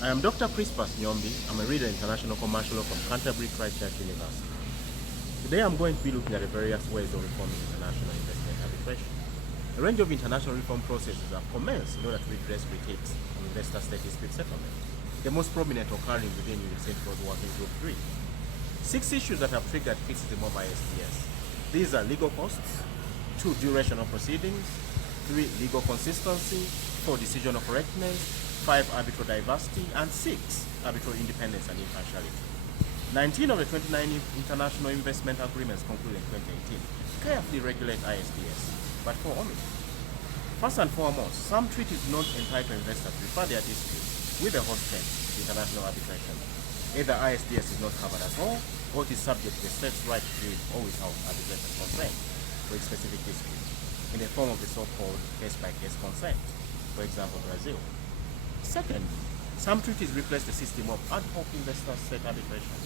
I am Dr Chrispas Nyombi. I'm a reader in international commercial law from Canterbury Christchurch University. Today I'm going to be looking at the various ways of reforming international investment arbitration. A range of international reform processes have commenced in order to redress critiques on investor-state dispute settlement, the most prominent occurring within UNICEF's Working Group 3. 6 issues that have triggered criticism of ISDS. These are legal costs, 2 duration of proceedings, 3 legal consistency, 4 decisional correctness, 5 arbitral diversity, and 6 arbitral independence and impartiality. 19 of the 29 international investment agreements concluded in 2018 carefully regulate ISDS, but for omission. First and foremost, some treaties do not entitle investors to refer their disputes with the host state to international arbitration. Either ISDS is not covered at all, or it is subject to the state's right to with or without arbitration consent for a specific dispute, in the form of the so-called case-by-case consent, for example, Brazil. Second, some treaties replace the system of ad hoc investor-state arbitration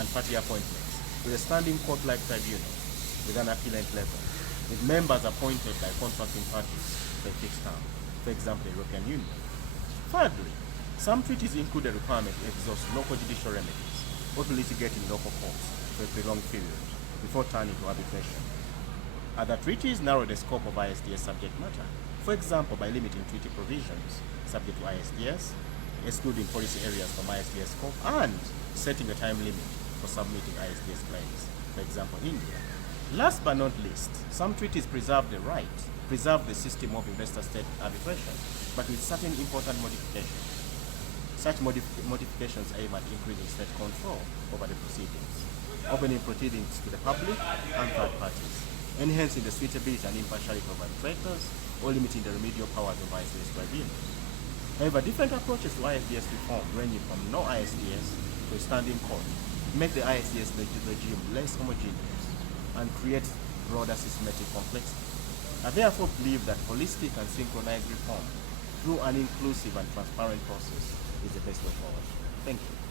and party appointments with a standing court-like tribunal with an appellant level, with members appointed by contracting parties for a fixed term, for example, the European Union. Thirdly, some treaties include a requirement to exhaust local judicial remedies or to litigate in local courts for a prolonged period before turning to arbitration. Other treaties narrow the scope of ISDS subject matter, for example, by limiting treaty provisions subject to ISDS, excluding policy areas from ISDS scope, and setting a time limit for submitting ISDS claims, for example, India. Last but not least, some treaties preserve the system of investor-state arbitration, but with certain important modifications. Such modifications aim at increasing state control over the proceedings, opening proceedings to the public and third parties, enhancing the suitability and impartiality of arbitrators, or limiting the remedial powers of ISDS tribunals. However, different approaches to ISDS reform, ranging from no ISDS to a standing court, make the ISDS regime less homogeneous and create broader systematic complexity. I therefore believe that holistic and synchronized reform through an inclusive and transparent process is the best way forward. Thank you.